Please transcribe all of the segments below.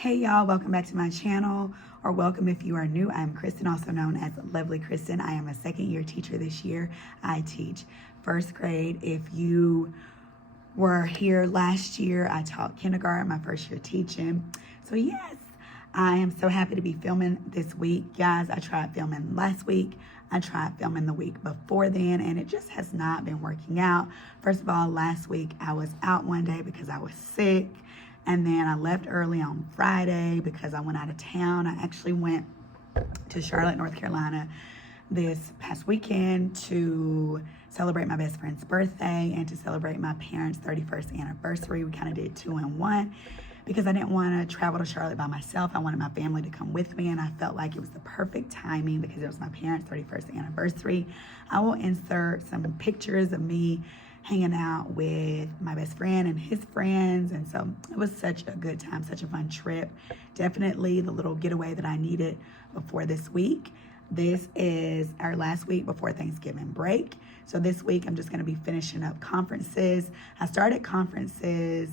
Hey y'all, welcome back to my channel, or welcome if you are new. I'm Kristen, also known as Lovely Kristen. I am a second year teacher this year. I teach first grade. If you were here last year, I taught kindergarten, my first year teaching. So yes, I am so happy to be filming this week. Guys, I tried filming last week. I tried filming the week before then, and it just has not been working out. First of all, last week I was out one day because I was sick. And then I left early on Friday because I went out of town. I actually went to Charlotte, North Carolina this past weekend to celebrate my best friend's birthday and to celebrate my parents' 31st anniversary. We kind of did 2 in 1 because I didn't want to travel to Charlotte by myself. I wanted my family to come with me, and I felt like it was the perfect timing because it was my parents' 31st anniversary. I will insert some pictures of me hanging out with my best friend and his friends, and so it was such a good time, such a fun trip. Definitely the little getaway that I needed before this week. This is our last week before Thanksgiving break, so this week I'm just going to be finishing up conferences. I started conferences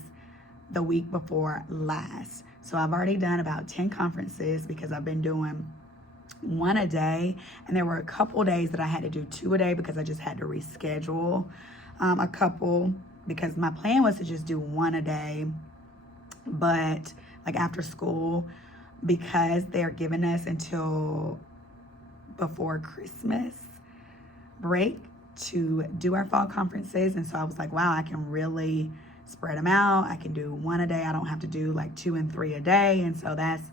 the week before last, so I've already done about 10 conferences because I've been doing 1 a day, and there were a couple days that I had to do 2 a day because I just had to reschedule a couple, because my plan was to just do 1 a day, but like after school, because they're giving us until before Christmas break to do our fall conferences. And so I was like, wow, I can really spread them out. I can do 1 a day. I don't have to do like 2 and 3 a day. And so that's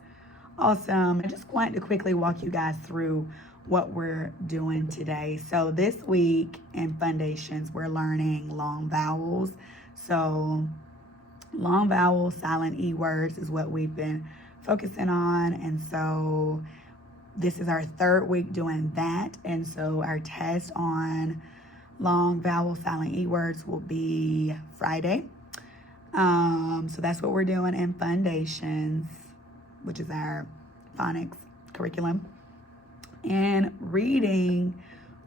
awesome. I just wanted to quickly walk you guys through what we're doing today. So this week in Foundations, we're learning long vowels. So long vowels, silent E words is what we've been focusing on. And so this is our 3rd week doing that. And so our test on long vowel, silent E words will be Friday. So that's what we're doing in Foundations, which is our phonics curriculum. In reading,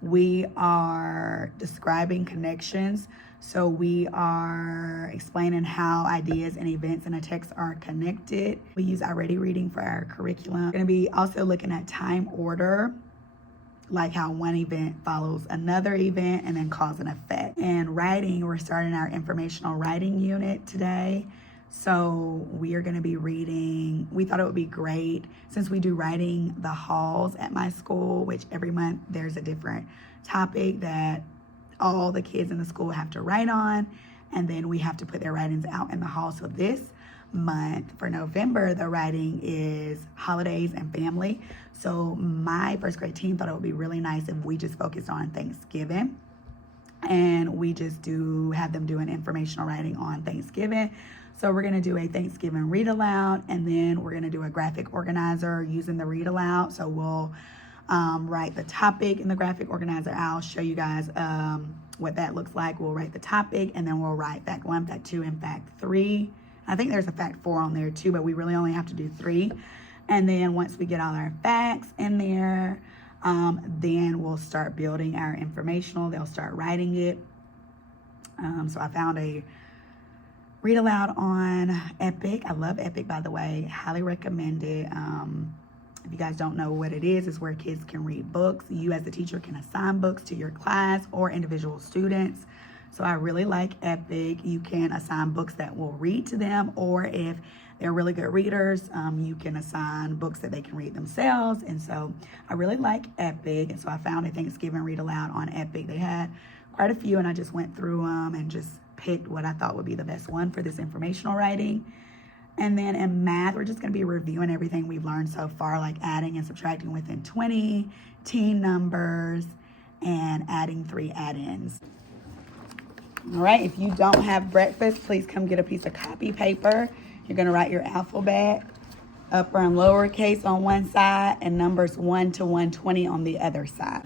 we are describing connections. So we are explaining how ideas and events in a text are connected. We use already reading for our curriculum. We're going to be also looking at time order, like how one event follows another event and then cause and effect. And writing, we're starting our informational writing unit today. So we are going to be reading. We thought it would be great since we do writing the halls at my school, which every month there's a different topic that all the kids in the school have to write on, and then we have to put their writings out in the hall. So this month for November, the writing is holidays and family. So my first grade team thought it would be really nice if we just focused on Thanksgiving, and we just have them do an informational writing on Thanksgiving. So we're going to do a Thanksgiving read aloud, and then we're going to do a graphic organizer using the read aloud. So we'll write the topic in the graphic organizer. I'll show you guys what that looks like. We'll write the topic, and then we'll write fact 1, fact 2, and fact 3. I think there's a fact 4 on there too, but we really only have to do 3. And then once we get all our facts in there, then we'll start building our informational. They'll start writing it. So I found a read aloud on Epic. I love Epic, by the way. Highly recommend it. If you guys don't know what it is, it's where kids can read books. You as the teacher can assign books to your class or individual students. So I really like Epic. You can assign books that will read to them, or if they're really good readers, you can assign books that they can read themselves. And so I really like Epic. And so I found a Thanksgiving read aloud on Epic. They had quite a few, and I just went through them and just picked what I thought would be the best one for this informational writing. And then in math, we're just going to be reviewing everything we've learned so far, like adding and subtracting within 20, teen numbers, and adding 3 add-ins. All right, if you don't have breakfast, please come get a piece of copy paper. You're going to write your alphabet, upper and lowercase on one side, and numbers 1 to 120 on the other side.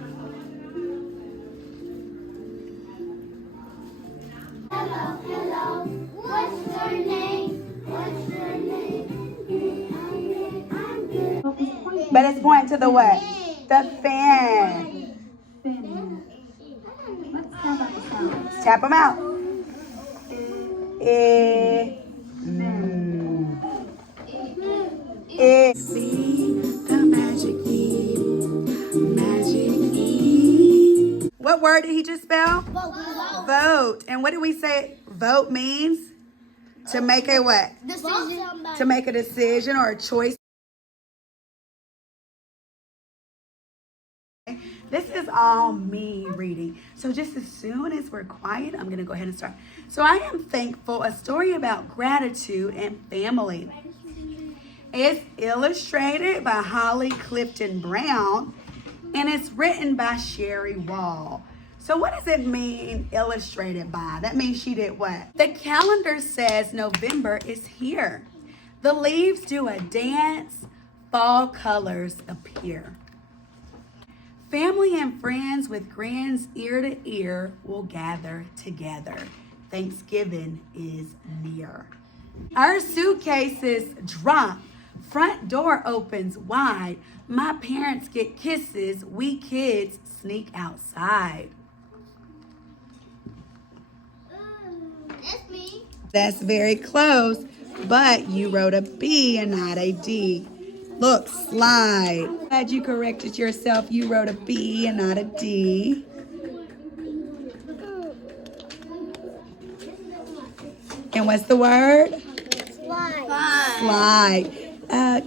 Hello, what's your name? What's your name? I'm good. But it's pointing to the what? The fan. Tap them out. word did he just spell? Vote. Vote. And what did we say vote means? To make a what? Decision. To make a decision or a choice. This is all me reading. So just as soon as we're quiet, I'm going to go ahead and start. So I am thankful, a story about gratitude and family. It's illustrated by Holly Clifton Brown, and it's written by Sherry Wall. So what does it mean, illustrated by? That means she did what? The calendar says November is here. The leaves do a dance, fall colors appear. Family and friends with grins ear to ear will gather together. Thanksgiving is near. Our suitcases drop. Front door opens wide. My parents get kisses. We kids sneak outside. That's me. That's very close, but you wrote a B and not a D. Look, slide. Glad you corrected yourself. You wrote a B and not a D. And what's the word? Slide. Slide.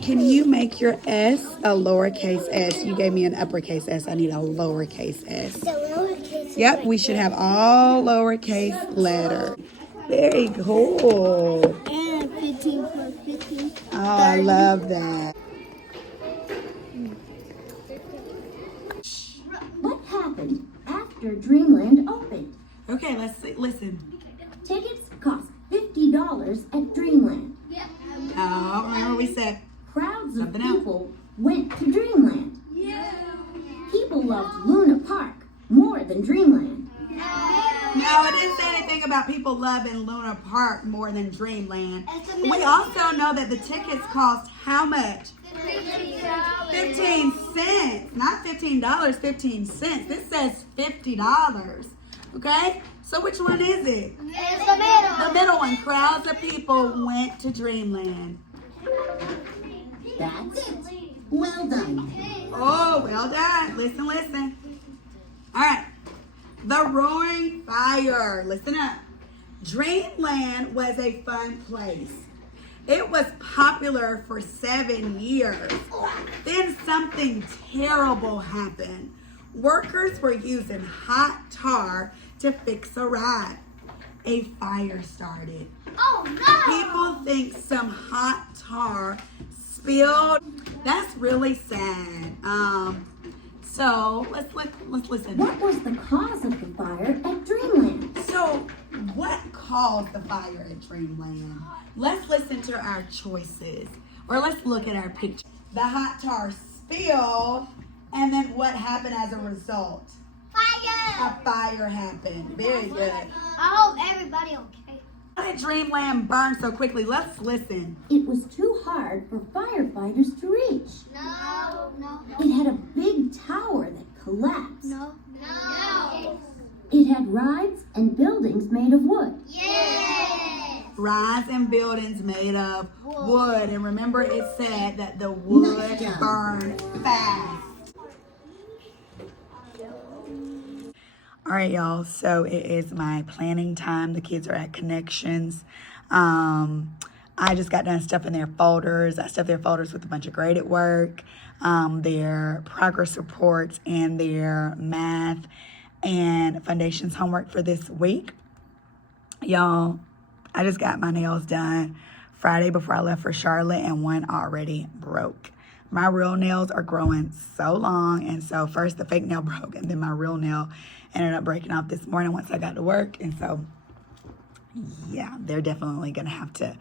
Can you make your S a lowercase s? You gave me an uppercase s. I need a lowercase s. The lowercase. Yep, we should have all lowercase letters. Very cool. And 15 plus 15. Oh, I love that. What happened after Dreamland opened? Okay, let's see, listen. Tickets cost $50 at Dreamland. Oh, remember we said Crowds of Something else. people went to Dreamland. People loved Luna Park more than Dreamland. no, it didn't say anything about people loving Luna Park more than Dreamland. We also know that the tickets cost how much? 15 cents. Not $15, 15 cents. This says $50. Okay? So which one is it? It's the middle. The middle one. Crowds of people went to Dreamland. That's well done. Oh, well done. Listen, listen. All right. The Roaring Fire. Listen up. Dreamland was a fun place. It was popular for 7 years. Then something terrible happened. Workers were using hot tar to fix a ride. A fire started. Oh no! People think some hot tar spilled. That's really sad. So let's listen. What was the cause of the fire at Dreamland? So what caused the fire at Dreamland? Let's listen to our choices, or let's look at our picture. The hot tar spilled, and then what happened as a result? Fire! A fire happened. Very good. I hope everybody okay. Why did Dreamland burn so quickly? Let's listen. It was too hard for firefighters to reach. No. It had a big tower that collapsed. No. It had rides and buildings made of wood. Yes. Rides and buildings made of wood. And remember it said that the wood Nice job. burned fast. All right, y'all. So it is my planning time. The kids are at Connections. I just got done stuffing their folders. I stuffed their folders with a bunch of graded work, their progress reports, and their math and foundations homework for this week. Y'all, I just got my nails done Friday before I left for Charlotte, and one already broke. My real nails are growing so long, and so first the fake nail broke, and then my real nail ended up breaking off this morning once I got to work. And so, yeah, they're definitely going to have to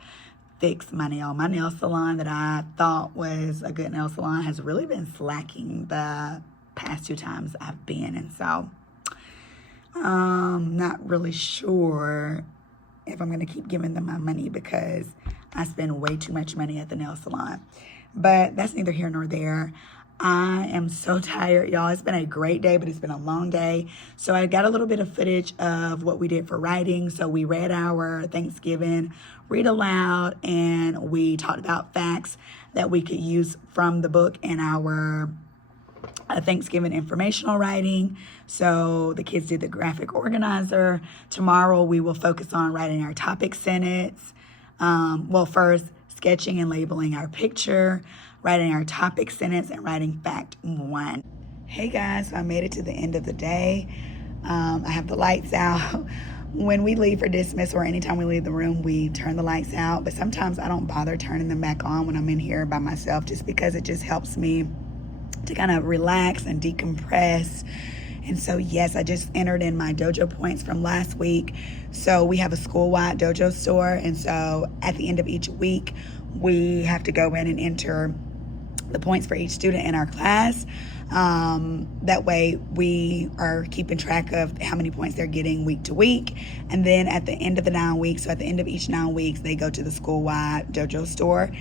fix my nail. My nail salon that I thought was a good nail salon has really been slacking the past 2 times I've been. And so, not really sure if I'm going to keep giving them my money because I spend way too much money at the nail salon. But that's neither here nor there. I am so tired, y'all. It's been a great day, but it's been a long day. So I got a little bit of footage of what we did for writing. So we read our Thanksgiving read aloud, and we talked about facts that we could use from the book in our Thanksgiving informational writing. So the kids did the graphic organizer. Tomorrow we will focus on writing our topic sentence. First, sketching and labeling our picture, writing our topic sentence, and writing fact 1. Hey guys, so I made it to the end of the day. I have the lights out. When we leave for dismiss or anytime we leave the room, we turn the lights out. But sometimes I don't bother turning them back on when I'm in here by myself, just because it just helps me to kind of relax and decompress. And so, yes, I just entered in my dojo points from last week. So we have a school-wide dojo store. And so at the end of each week, we have to go in and enter the points for each student in our class. That way we are keeping track of how many points they're getting week to week. And then at the end of the 9 weeks, so at the end of each 9 weeks, they go to the school-wide dojo store.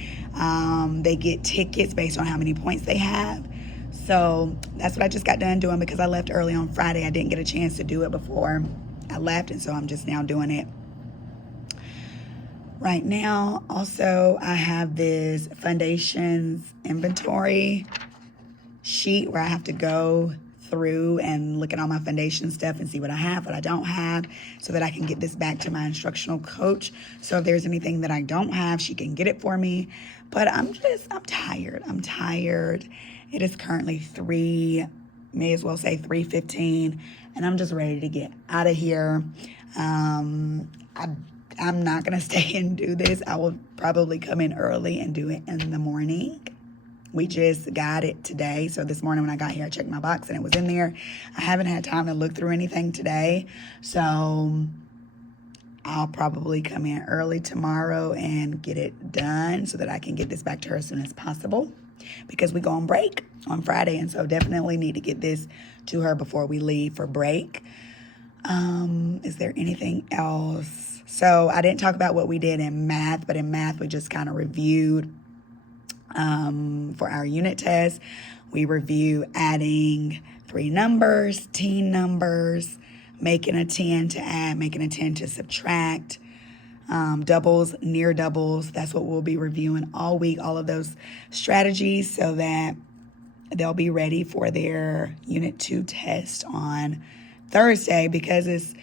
They get tickets based on how many points they have. So that's what I just got done doing because I left early on Friday. I didn't get a chance to do it before I left, and so I'm just now doing it right now. Also, I have this foundations inventory sheet where I have to go through and look at all my foundation stuff and see what I have, what I don't have, so that I can get this back to my instructional coach. So if there's anything that I don't have, she can get it for me. But I'm tired. I'm tired. It is currently 3:15, and I'm just ready to get out of here. I'm not going to stay and do this. I will probably come in early and do it in the morning. We just got it today. So this morning when I got here, I checked my box and it was in there. I haven't had time to look through anything today. So I'll probably come in early tomorrow and get it done so that I can get this back to her as soon as possible, because we go on break on Friday. And so definitely need to get this to her before we leave for break. Is there anything else? So I didn't talk about what we did in math, but in math we just kind of reviewed for our unit test. We review adding 3 numbers, teen numbers, making a 10 to add, making a 10 to subtract, doubles, near doubles. That's what we'll be reviewing all week, all of those strategies, so that they'll be ready for their Unit 2 test on Thursday. Because it's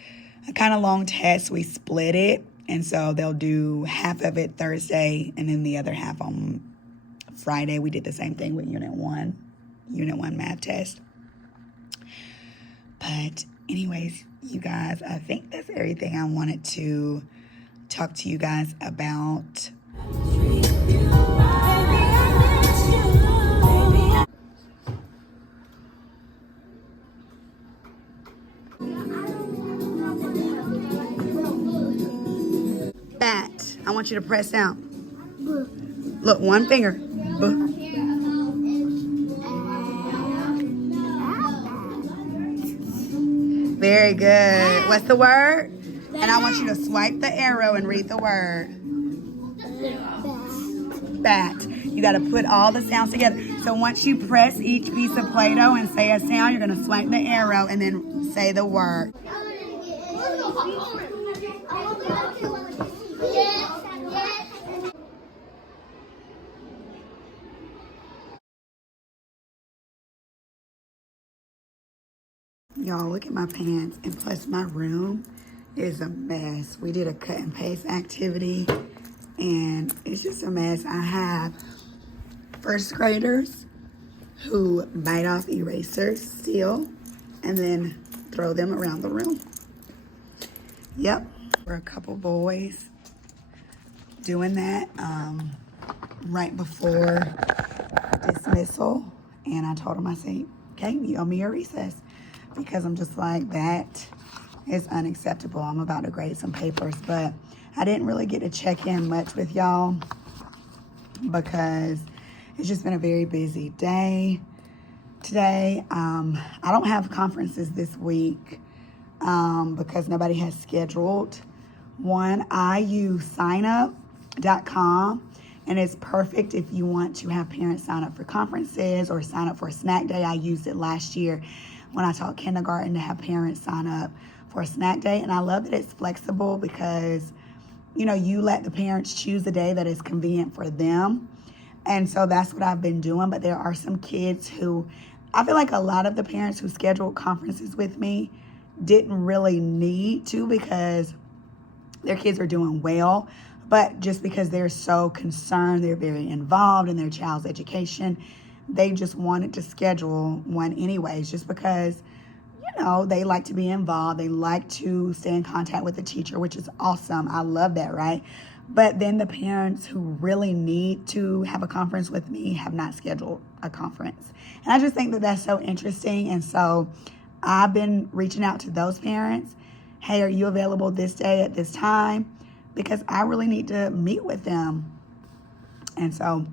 a kind of long test, we split it, and so they'll do half of it Thursday and then the other half on Friday. We did the same thing with Unit 1 math test. But anyways, you guys, I think that's everything I wanted to talk to you guys about. Bat. I want you to press out. Look, one finger. Very good. What's the word? And I want you to swipe the arrow and read the word. Bat. You got to put all the sounds together. So once you press each piece of Play-Doh and say a sound, you're going to swipe the arrow and then say the word. Y'all, look at my pants, and plus my room is a mess. We did a cut and paste activity, and it's just a mess. I have first graders who bite off erasers still and then throw them around the room. Yep, we're a couple boys doing that right before dismissal, and I told them, I said, okay, you owe me your recess. Because I'm just like, that is unacceptable. I'm about to grade some papers, but I didn't really get to check in much with y'all because it's just been a very busy day today. I don't have conferences this week because nobody has scheduled one. I use signup.com, and it's perfect if you want to have parents sign up for conferences or sign up for a snack day. I used it last year when I taught kindergarten to have parents sign up for a snack day. And I love that it's flexible because, you know, you let the parents choose the day that is convenient for them. And so that's what I've been doing. But there are some kids who I feel like a lot of the parents who scheduled conferences with me didn't really need to because their kids are doing well, but just because they're so concerned, they're very involved in their child's education, they just wanted to schedule one anyways, just because, you know, they like to be involved. They like to stay in contact with the teacher, which is awesome. I love that, right? But then the parents who really need to have a conference with me have not scheduled a conference. And I just think that that's so interesting. And so I've been reaching out to those parents. Hey, are you available this day at this time? Because I really need to meet with them. And so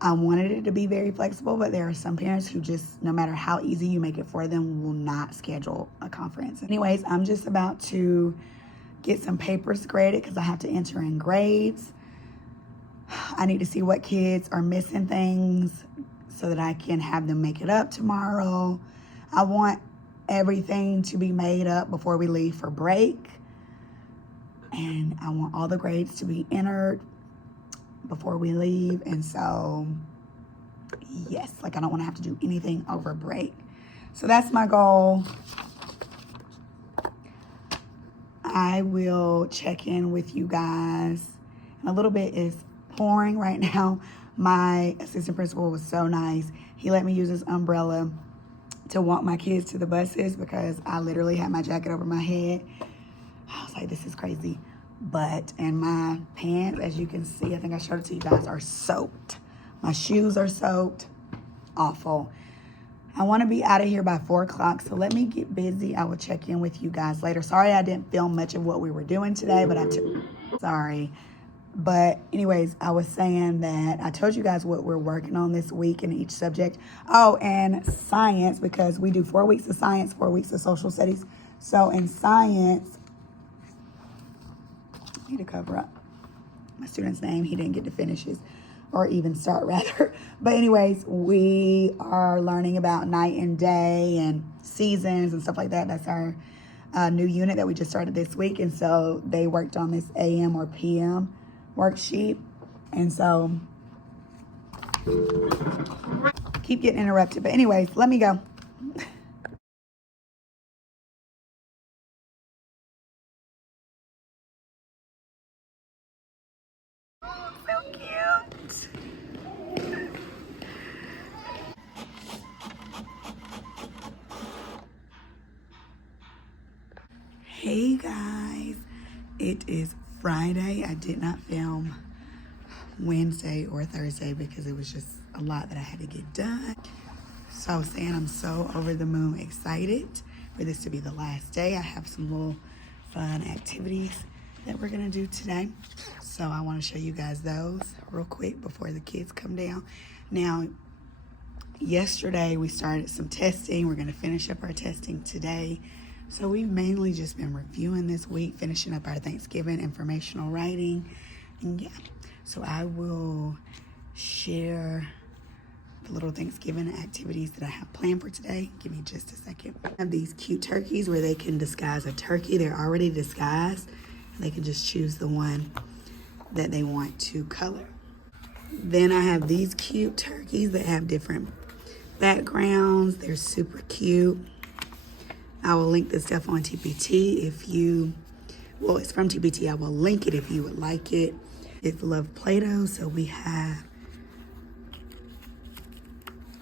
I wanted it to be very flexible, but there are some parents who just, no matter how easy you make it for them, will not schedule a conference. Anyways, I'm just about to get some papers graded because I have to enter in grades. I need to see what kids are missing things so that I can have them make it up tomorrow. I want everything to be made up before we leave for break. And I want all the grades to be entered before we leave. And so, yes, like I don't want to have to do anything over break. So that's my goal. I will check in with you guys in a little bit. It's pouring right now. My assistant principal was so nice. He let me use his umbrella to walk my kids to the buses because I literally had my jacket over my head. I was like, this is crazy. And my pants, as you can see, I think I showed it to you guys, are soaked. My shoes are soaked. Awful. I want to be out of here by 4 o'clock, so let me get busy. I will check in with you guys later. Sorry I didn't film much of what we were doing today, but sorry. But anyways, I was saying that I told you guys what we're working on this week in each subject. Oh, and science, because we do 4 weeks of science, 4 weeks of social studies. So in science, I need to cover up my student's name. He didn't get to finish his, or even start rather. But anyways, we are learning about night and day and seasons and stuff like that. That's our new unit that we just started this week. And so they worked on this AM or PM worksheet. And so keep getting interrupted. But anyways, let me go. So cute. Hey guys, it is Friday. I did not film Wednesday or Thursday because it was just a lot that I had to get done. So I was saying I'm so over the moon excited for this to be the last day. I have some little fun activities that we're gonna do today. So I wanna show you guys those real quick before the kids come down. Now, yesterday we started some testing. We're gonna finish up our testing today. So we've mainly just been reviewing this week, finishing up our Thanksgiving informational writing. And yeah, so I will share the little Thanksgiving activities that I have planned for today. Give me just a second. I have these cute turkeys where they can disguise a turkey. They're already disguised. And they can just choose the one that they want to color. Then I have these cute turkeys that have different backgrounds. They're super cute. I will link this stuff on TPT if you, well, it's from TPT. I will link it if you would like it. If you love Play-Doh, so we have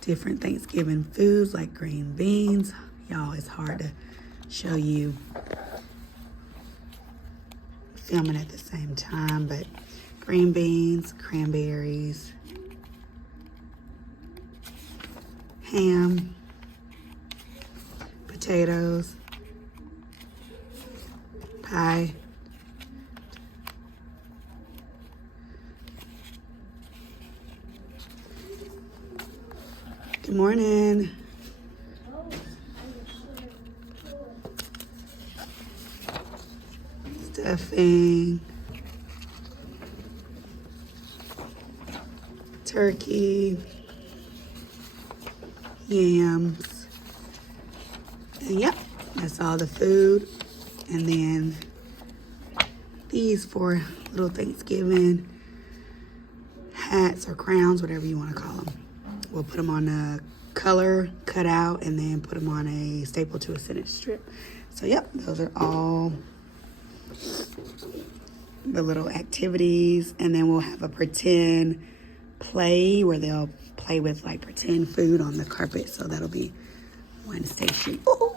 different Thanksgiving foods like green beans. Y'all, it's hard to show you filming at the same time, but green beans, cranberries, ham, potatoes, pie, good morning. Stuffing, turkey, yams, and yep, that's all the food. And then these 4 little Thanksgiving hats or crowns, whatever you want to call them. We'll put them on the color cut out and then put them on a staple to a sentence strip. So yep, those are all the little activities. And then we'll have a pretend play where they'll play with like pretend food on the carpet. So that'll be one station. Ooh.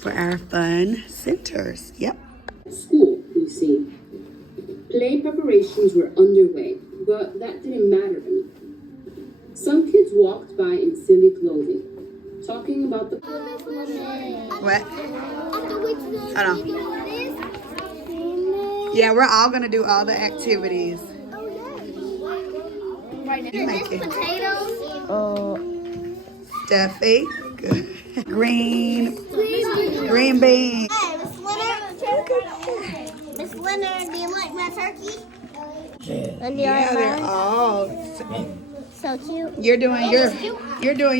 For our fun centers. Yep. School, you see. Play preparations were underway, but that didn't matter to me. Some kids walked by in silly clothing, talking about the... What? Hold on. Yeah, we're all gonna do all the activities. You make it. Stuffy. Good. Green bean. Hey, Miss Leonard, do you like my turkey? Yeah, they're all. So cute. You're doing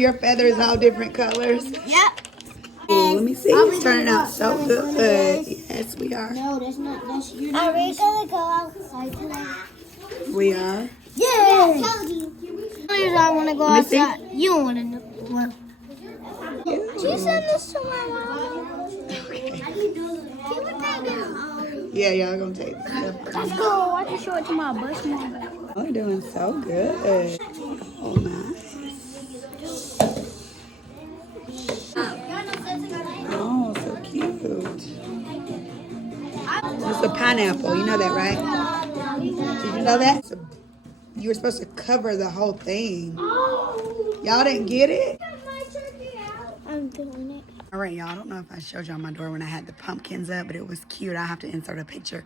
your feathers all different colors. Yep. Ooh, let me see. It's turning out so good. Yes, we are. No, that's not. That's your. Are we gonna go outside today? We are. Yeah. I want to go Let me see. outside. You don't want to know. Well, she sent this to my mom. Okay. Can we take it home? Yeah, y'all gonna take this. Let's go. I can show it to my bus mom. Oh, you're doing so good. Oh, nice. Oh, so cute. It's a pineapple. You know that, right? Did you know that? You were supposed to cover the whole thing. Y'all didn't get it? I'm doing it. All right, y'all. I don't know if I showed y'all my door when I had the pumpkins up, but it was cute. I have to insert a picture.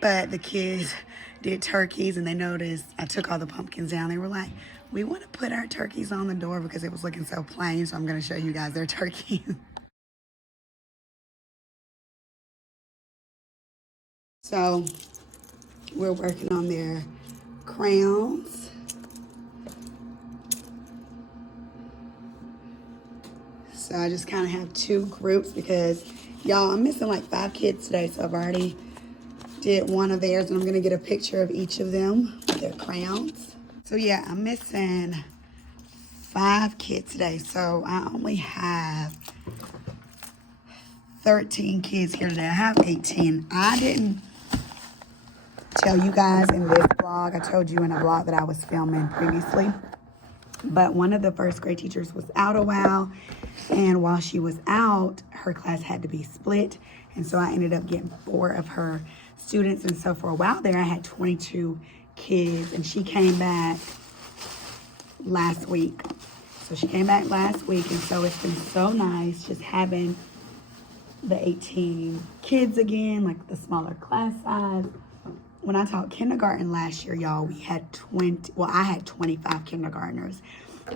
But the kids did turkeys, and they noticed I took all the pumpkins down. They were like, we want to put our turkeys on the door because it was looking so plain. So I'm going to show you guys their turkeys. So we're working on their crowns. So I just kind of have two groups because, y'all, I'm missing like 5 kids today. So I've already did one of theirs, and I'm going to get a picture of each of them with their crowns. So yeah, I'm missing 5 kids today. So I only have 13 kids here today. I have 18. I didn't tell you guys in this vlog. I told you in a vlog that I was filming previously. But one of the first grade teachers was out a while. And while she was out, her class had to be split. And so I ended up getting 4 of her students. And so for a while there, I had 22 kids. And she came back last week. So she came back last week. And so it's been so nice just having the 18 kids again, like the smaller class size. When I taught kindergarten last year, y'all, we had I had 25 kindergartners.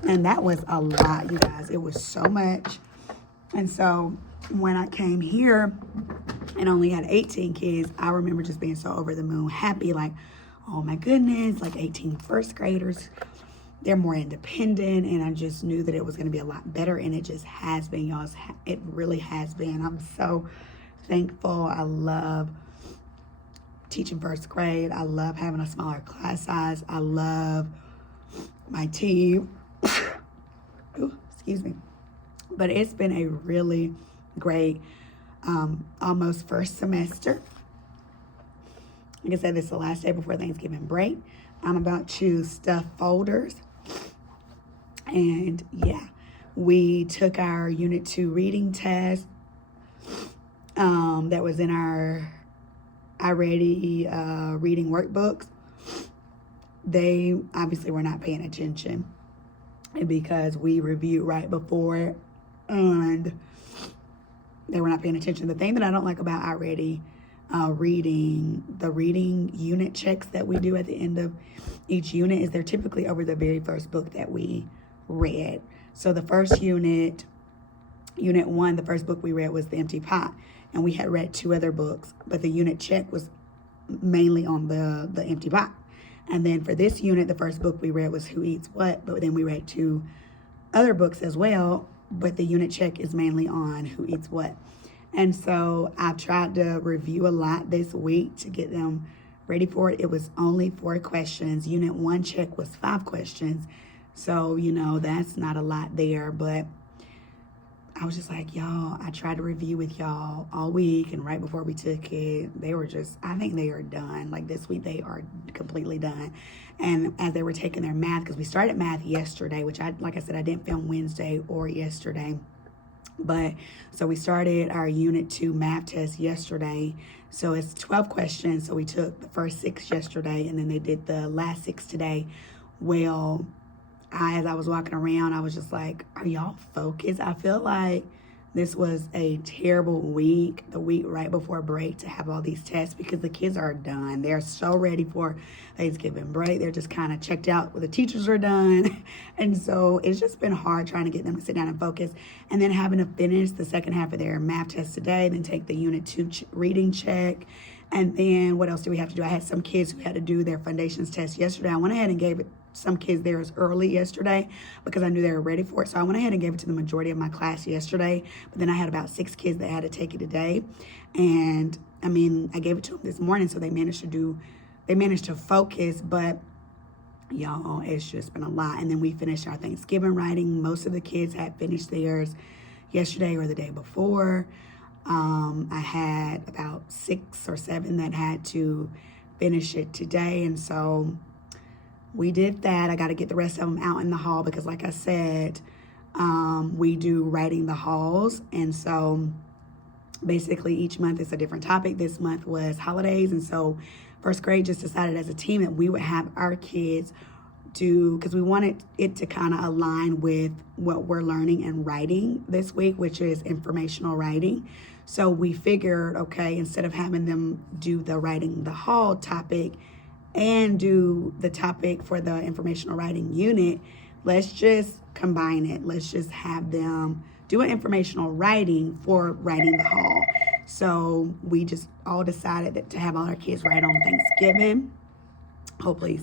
And that was a lot, you guys. It was so much. And so when I came here and only had 18 kids, I remember just being so over the moon happy, like, oh my goodness, like 18 first graders. They're more independent, and I just knew that it was going to be a lot better, and it just has been, y'all. It really has been. I'm so thankful. I love teaching first grade. I love having a smaller class size. I love my team. Ooh, excuse me. But it's been a really great almost first semester. Like I said, this is the last day before Thanksgiving break. I'm about to stuff folders. And yeah, we took our Unit 2 reading test that was in our iReady reading workbooks. They obviously were not paying attention because we reviewed right before it, and they were not paying attention. The thing that I don't like about iReady reading, the reading unit checks that we do at the end of each unit, is they're typically over the very first book that we read. So the first unit 1, the first book we read was The Empty Pot, and we had read 2 other books, but the unit check was mainly on the Empty Pot. And then for this unit, the first book we read was Who Eats What, but then we read 2 other books as well, but the unit check is mainly on Who Eats What. And so I've tried to review a lot this week to get them ready for it. It was only 4 questions. Unit 1 check was 5 questions. So, you know, that's not a lot there, but I was just like, y'all, I tried to review with y'all all week, and right before we took it, they were just, I think they are done. Like this week, they are completely done. And as they were taking their math, because we started math yesterday, which like I said, I didn't film Wednesday or yesterday. But so we started our Unit 2 math test yesterday. So it's 12 questions. So we took the first 6 yesterday, and then they did the last 6 today. Well, as I was walking around, I was just like, are y'all focused? I feel like this was a terrible week, the week right before break, to have all these tests, because the kids are done. They're so ready for Thanksgiving break. They're just kind of checked out when the teachers are done. And so it's just been hard trying to get them to sit down and focus, and then having to finish the second half of their math test today, then take the Unit 2 reading check. And then what else do we have to do? I had some kids who had to do their foundations test yesterday. I went ahead and gave it some kids theirs early yesterday because I knew they were ready for it. So I went ahead and gave it to the majority of my class yesterday. But then I had about 6 kids that had to take it today. And I mean, I gave it to them this morning, so they managed to focus. But y'all, it's just been a lot. And then we finished our Thanksgiving writing. Most of the kids had finished theirs yesterday or the day before. I had about 6 or 7 that had to finish it today. And so we did that. I got to get the rest of them out in the hall because, like I said, we do writing the halls. And so basically each month is a different topic. This month was holidays. And so first grade just decided as a team that we would have our kids do, because we wanted it to kind of align with what we're learning and writing this week, which is informational writing. So we figured, okay, instead of having them do the writing the hall topic and do the topic for the informational writing unit, let's just combine it. Let's just have them do an informational writing for writing the hall. So we just all decided to have all our kids write on Thanksgiving. Oh, please.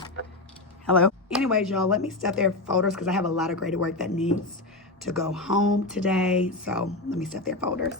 Hello. Anyways, y'all, let me stuff their folders because I have a lot of graded work that needs to go home today. So let me stuff their folders.